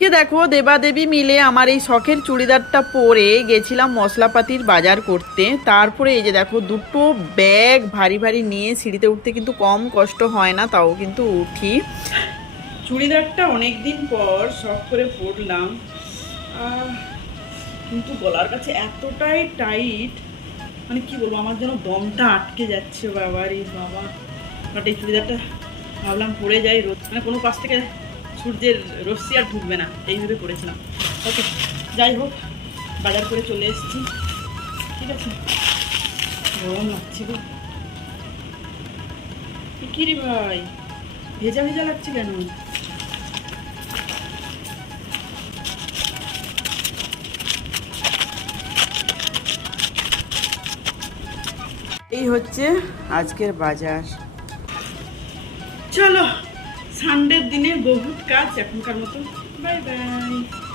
কে দেখো, দেবাদেবী মিলে আমার এই শখের চুড়িদারটা পরে গেছিলাম মশলাপাতির বাজার করতে। তারপরে এই যে দেখো, দুটো ব্যাগ ভারী ভারী নিয়ে সিঁড়িতে উঠতে কিন্তু কম কষ্ট হয় না, তাও কিন্তু উঠি। চুড়িদারটা অনেক দিন পর শখ করে পরলাম। কিন্তু গলার কাছে এতটাই টাইট মানে কি বলব, আমার যেন দমটা আটকে যাচ্ছে বাবা রে বাবা। বাট এই চুড়িদারটা ভাবলাম পরে যাই রোদ মানে কোনো পাশ থেকে সূর্যের রশ্মি আর ঢুকবে না এইভাবে পড়েছিলাম ওকে যাই হোক বাজার করে চলে এসেছি। ঠিক আছে? গরম লাগছে গো। কি রে ভাই? ভেজা ভেজা লাগছে কেন? এই হচ্ছে আজকের বাজার। চলো সানডের দিনে বহুত কাজ এখনকার মতো বাই বাই